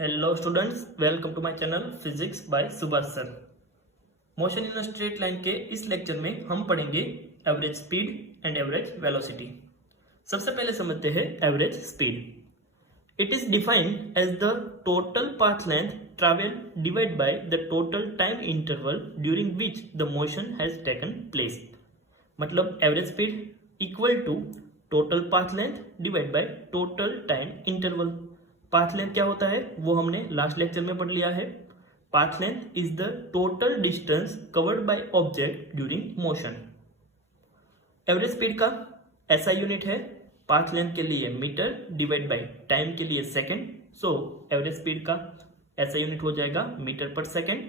Hello students, welcome to my channel physics by Subhash sir. Motion in straight line के इस lecture में हम पढ़ेंगे average speed and average velocity. सबसे पहले समझते हैं average speed. It is defined as the total path length travel divide by the total time interval during which the motion has taken place. मतलब average speed equal to total path length divide by total time interval. Path length क्या होता है वो हमने last lecture में पढ़ लिया है। Path length is the total distance covered by object during motion. Average speed का ऐसा यूनिट है पाथ लेंथ के लिए मीटर डिवाइड बाय टाइम के लिए सेकंड। सो एवरेज स्पीड का ऐसा यूनिट हो जाएगा मीटर पर सेकंड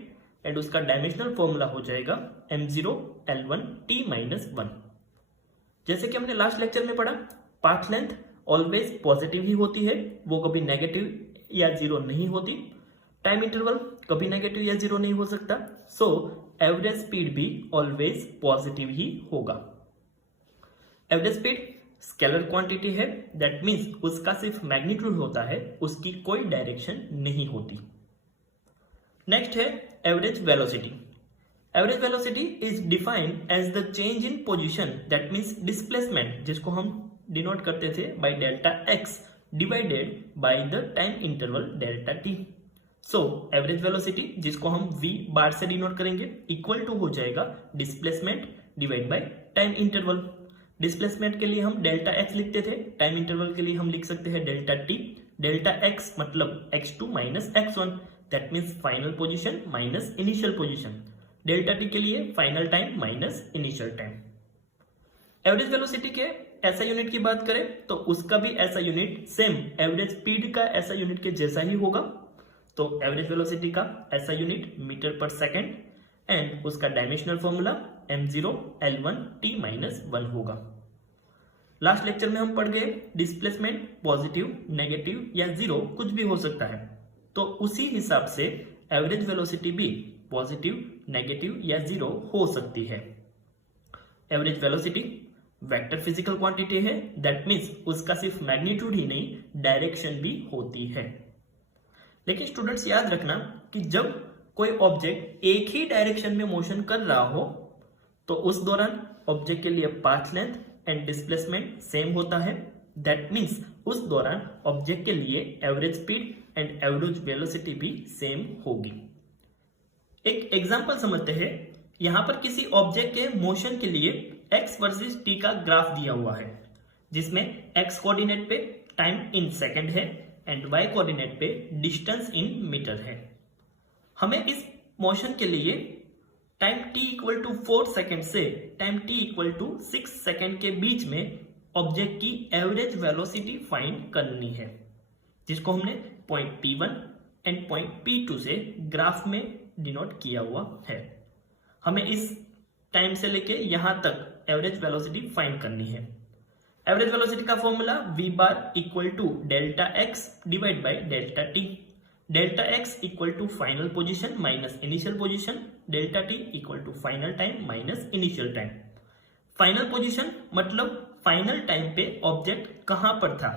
एंड उसका डायमेंशनल फॉर्मूला हो जाएगा m0l1t-1। जैसे कि हमने लास्ट लेक्चर में पढ़ा, पाथ लेंथ ऑलवेज पॉजिटिव ही होती है, वो कभी नेगेटिव या जीरो नहीं होती। टाइम इंटरवल कभी नेगेटिव या जीरो नहीं हो सकता। सो एवरेज स्पीड भी ऑलवेज पॉजिटिव ही होगा। एवरेज स्पीड स्केलर क्वांटिटी है, दैट मीन्स उसका सिर्फ मैग्नीट्यूड होता है, उसकी कोई डायरेक्शन नहीं होती। नेक्स्ट है average velocity. Average velocity is defined as the change in position, that means displacement, जिसको हम डिनोट करते थे by delta x divided by the time interval delta t. So average velocity, जिसको हम v बार से डिनोट करेंगे, equal to हो जाएगा displacement divide by time interval. Displacement के लिए हम डेल्टा एक्स लिखते थे, टाइम इंटरवल के लिए हम लिख सकते हैं डेल्टा टी। डेल्टा एक्स मतलब x2 minus x1, that means final position minus initial position. Delta T के लिए final time minus initial time. Average velocity के ऐसा यूनिट की बात करें तो उसका भी ऐसा यूनिट सेम एवरेज स्पीड का ऐसा यूनिट के जैसा ही होगा। तो एवरेज वेलोसिटी का ऐसा यूनिट मीटर पर सेकंड एंड उसका डायमेंशनल फॉर्मूला m0l1t-1 होगा। लास्ट लेक्चर में हम पढ़ गए डिस्प्लेसमेंट पॉजिटिव, नेगेटिव या जीरो कुछ भी हो सकता है, तो उसी हिसाब से एवरेज वेलोसिटी भी पॉजिटिव, नेगेटिव या जीरो हो सकती है। Average velocity vector physical quantity है, दैट मीन्स उसका सिर्फ मैग्नीट्यूड ही नहीं डायरेक्शन भी होती है। लेकिन स्टूडेंट्स याद रखना कि जब कोई ऑब्जेक्ट एक ही डायरेक्शन में मोशन कर रहा हो तो उस दौरान ऑब्जेक्ट के लिए path length and displacement same होता है, दैट मीन्स उस दौरान ऑब्जेक्ट के लिए average speed and average velocity भी सेम होगी। एक एग्जांपल समझते हैं। यहां पर किसी ऑब्जेक्ट के मोशन के लिए x वर्सेस t का ग्राफ दिया हुआ है, जिसमें x कोऑर्डिनेट पे टाइम इन सेकंड है एंड y कोऑर्डिनेट पे डिस्टेंस इन मीटर है। हमें इस मोशन के लिए time t equal to 4 second से time t equal to 6 second के बीच में ऑब्जेक्ट की एवरेज वेलोसिटी फाइंड करनी है, जिसको हमने point P1 and point P2 से ग्राफ में डिनोट किया हुआ है। हमें इस टाइम से लेके यहां तक एवरेज वेलोसिटी फाइंड करनी है। एवरेज वेलोसिटी का formula v bar equal to delta x divide by delta t. Delta x equal to final position minus initial position, delta t equal to final time minus initial time. Final position मतलब final time पे object कहां पर था,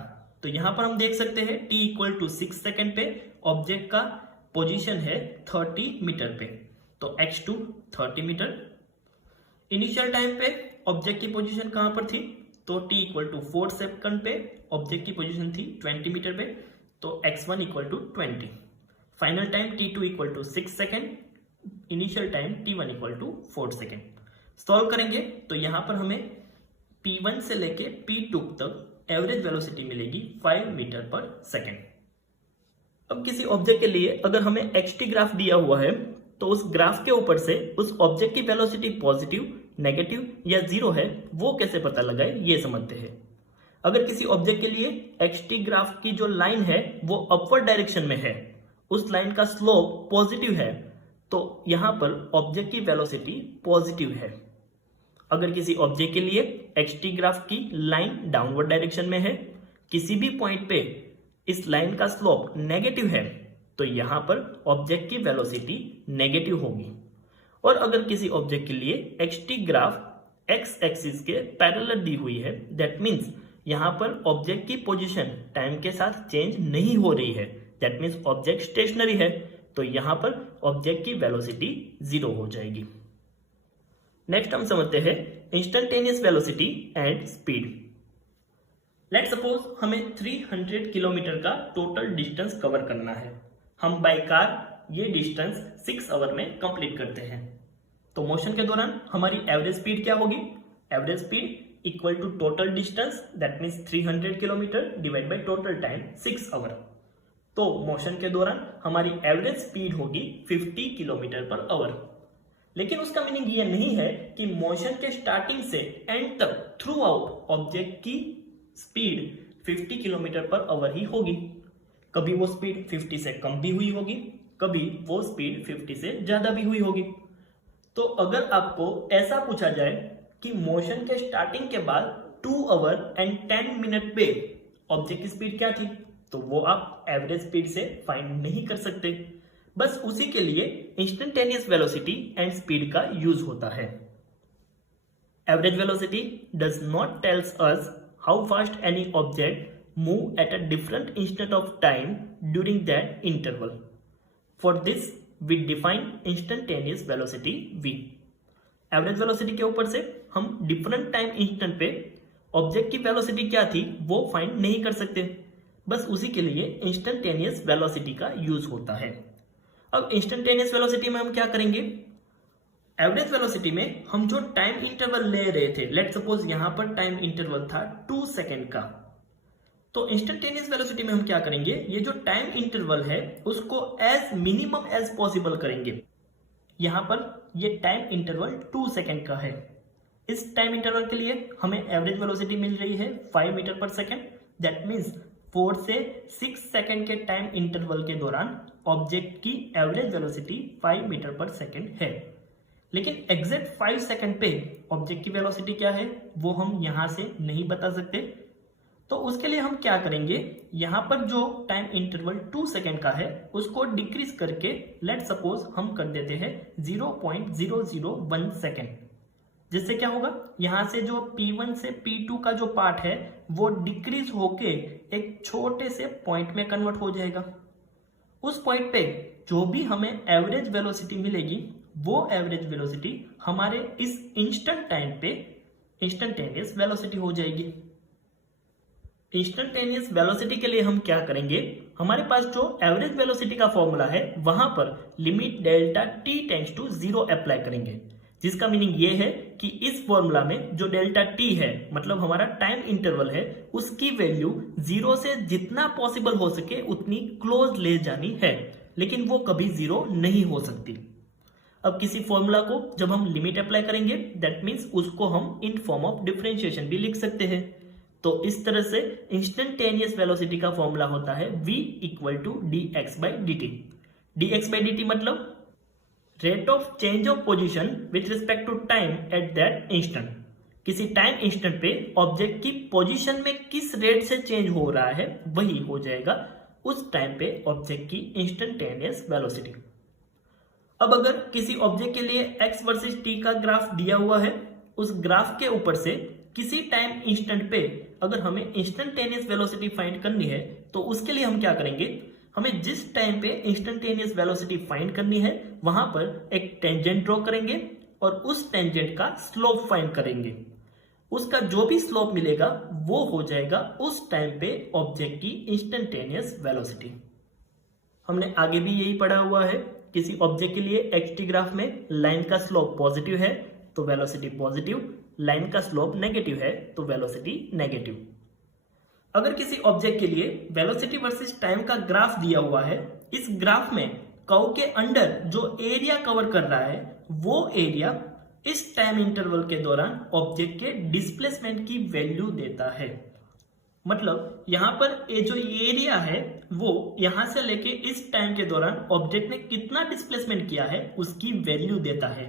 तो यहां पर हम देख सकते हैं t इक्वल टू 6 सेकेंड पे ऑब्जेक्ट का पोजीशन है 30 मीटर पे, तो x2 30 मीटर। इनिशियल टाइम पे ऑब्जेक्ट की पोजीशन कहां पर थी, तो t इक्वल टू 4 सेकंड पे ऑब्जेक्ट की पोजीशन थी 20 मीटर पे, तो x1 equal to 20। Final time t2 equal to 6 second, initial time t1 equal to 4 second. Solve करेंगे तो यहां पर हमें p1 से लेके p2 तक एवरेज वेलोसिटी मिलेगी 5 मीटर पर सेकंड। अब किसी ऑब्जेक्ट के लिए अगर हमें xt ग्राफ दिया हुआ है तो उस ग्राफ के ऊपर से उस ऑब्जेक्ट की वेलोसिटी पॉजिटिव, नेगेटिव या जीरो है वो कैसे पता लगाए ये समझते हैं। अगर किसी ऑब्जेक्ट के लिए xt ग्राफ की जो लाइन है वो अपवर्ड डायरेक्शन में है, उस लाइन का स्लोप पॉजिटिव है, तो यहां पर ऑब्जेक्ट की वेलोसिटी पॉजिटिव है। अगर किसी ऑब्जेक्ट के लिए xt ग्राफ की लाइन डाउनवर्ड डायरेक्शन में है, किसी भी पॉइंट पे इस लाइन का स्लोप नेगेटिव है, तो यहां पर ऑब्जेक्ट की वेलोसिटी नेगेटिव होगी। और अगर किसी ऑब्जेक्ट के लिए xt ग्राफ x एक्सिस के पैरेलल दी हुई है, दैट मीन्स यहां पर ऑब्जेक्ट की पोजीशन टाइम के साथ चेंज नहीं हो रही है, दैट मीन्स ऑब्जेक्ट स्टेशनरी है, तो यहां पर ऑब्जेक्ट की वेलोसिटी 0 हो जाएगी। नेक्स्ट हम समझते हैं instantaneous velocity and speed. Let's suppose हमें 300 किलोमीटर का टोटल डिस्टेंस कवर करना है। हम बाय कार ये डिस्टेंस 6 आवर में कंप्लीट करते हैं। तो मोशन के दौरान हमारी एवरेज स्पीड क्या होगी? Average speed equal to total distance that means 300 kilometre divide by total time 6 hour. तो मोशन के दौरान हमारी एवरेज स्पीड होगी 50 किलोमीटर पर आवर। लेकिन उसका मीनिंग ये नहीं है कि मोशन के स्टार्टिंग से एंड तक थ्रू आउट ऑब्जेक्ट की स्पीड 50 किलोमीटर पर आवर ही होगी। कभी वो स्पीड 50 से कम भी हुई होगी, कभी वो स्पीड 50 से ज्यादा भी हुई होगी। तो अगर आपको ऐसा पूछा जाए कि मोशन के स्टार्टिंग के बाद 2 आवर एंड 10 मिनट पे ऑब्जेक्ट की स्पीड क्या थी, तो वो आप एवरेज स्पीड से फाइंड नहीं कर सकते। बस उसी के लिए इंस्टेंटेनियस वेलोसिटी एंड स्पीड का यूज होता है। Average velocity does not tells us how fast any object move at a different instant of time during that interval. For this we define instantaneous velocity v। Average velocity के ऊपर से हम different time instant पे object की velocity क्या थी वो find नहीं कर सकते। बस उसी के लिए इंस्टेंटेनियस वेलोसिटी का यूज होता है। अब इंस्टेंटेनियस वेलोसिटी में हम क्या करेंगे? एवरेज वेलोसिटी में हम जो टाइम इंटरवल ले रहे थे, लेट्स सपोज यहां पर टाइम इंटरवल था 2 सेकेंड का, तो इंस्टेंटेनियस वेलोसिटी में हम क्या करेंगे? ये जो टाइम इंटरवल है उसको एज मिनिमम एज पॉसिबल करेंगे। यहां पर ये टाइम इंटरवल 2 सेकेंड का है। इस टाइम इंटरवल के लिए हमें एवरेज वेलोसिटी मिल रही है 5 मीटर पर सेकेंड। दैट मीन्स 4 से 6 सेकेंड के टाइम इंटरवल के दौरान ऑब्जेक्ट की एवरेज वेलोसिटी 5 मीटर पर सेकेंड है। लेकिन एग्जैक्ट 5 सेकेंड पे ऑब्जेक्ट की वेलोसिटी क्या है वो हम यहां से नहीं बता सकते। तो उसके लिए हम क्या करेंगे? यहां पर जो टाइम इंटरवल 2 सेकेंड का है उसको डिक्रीज करके लेट सपोज हम कर देते हैं 0.001 सेकेंड। जिससे क्या होगा? यहां से जो P1 से P2 का जो पार्ट है वो डिक्रीज होके एक छोटे से पॉइंट में कन्वर्ट हो जाएगा। उस पॉइंट पे जो भी हमें एवरेज वेलोसिटी मिलेगी वो एवरेज वेलोसिटी हमारे इस इंस्टेंट टाइम पे इंस्टेंटेनियस वेलोसिटी हो जाएगी। इंस्टेंटेनियस वेलोसिटी के लिए हम क्या करेंगे? हमारे पास जो एवरेज वेलोसिटी का फॉर्मूला है वहां पर limit delta t tends to 0 apply करेंगे। जिसका मीनिंग ये है कि इस फॉर्मूला में जो डेल्टा t है मतलब हमारा टाइम इंटरवल है उसकी वैल्यू 0 से जितना पॉसिबल हो सके उतनी क्लोज ले जानी है, लेकिन वो कभी 0 नहीं हो सकती। अब किसी फॉर्मूला को जब हम लिमिट अप्लाई करेंगे दैट मीन्स उसको हम इन फॉर्म ऑफ डिफरेंशिएशन भी लिख सकते हैं। तो इस तरह से इंस्टेंटेनियस वेलोसिटी का फॉर्मूला होता है v equal to dx by dt। dx by dt मतलब rate of change of position with respect to time at that instant. किसी टाइम इंस्टेंट पे ऑब्जेक्ट की पोजीशन में किस रेट से चेंज हो रहा है वही हो जाएगा उस टाइम पे ऑब्जेक्ट की इंस्टेंटेनियस वेलोसिटी। अब अगर किसी ऑब्जेक्ट के लिए x वर्सेस t का ग्राफ दिया हुआ है, उस ग्राफ के ऊपर से किसी टाइम इंस्टेंट पे अगर हमें इंस्टेंटेनियस वेलोसिटी फाइंड करनी है तो उसके लिए हम क्या करेंगे? हमें जिस टाइम पे इंस्टेंटेनियस वेलोसिटी फाइंड करनी है वहां पर एक टेंजेंट ड्रॉ करेंगे और उस टेंजेंट का स्लोप फाइंड करेंगे। उसका जो भी स्लोप मिलेगा वो हो जाएगा उस टाइम पे ऑब्जेक्ट की इंस्टेंटेनियस वेलोसिटी। हमने आगे भी यही पढ़ा हुआ है, किसी ऑब्जेक्ट के लिए एक्स-टी ग्राफ में लाइन का स्लोप पॉजिटिव है तो वेलोसिटी पॉजिटिव, लाइन का स्लोप नेगेटिव है तो वेलोसिटी नेगेटिव। अगर किसी ऑब्जेक्ट के लिए वेलोसिटी वर्सेस टाइम का ग्राफ दिया हुआ है, इस ग्राफ में कर्व के अंडर जो एरिया कवर कर रहा है वो एरिया इस टाइम इंटरवल के दौरान ऑब्जेक्ट के डिस्प्लेसमेंट की वैल्यू देता है। मतलब यहां पर ये जो एरिया है वो यहां से लेके इस टाइम के दौरान ऑब्जेक्ट ने कितना डिस्प्लेसमेंट किया है उसकी वैल्यू देता है।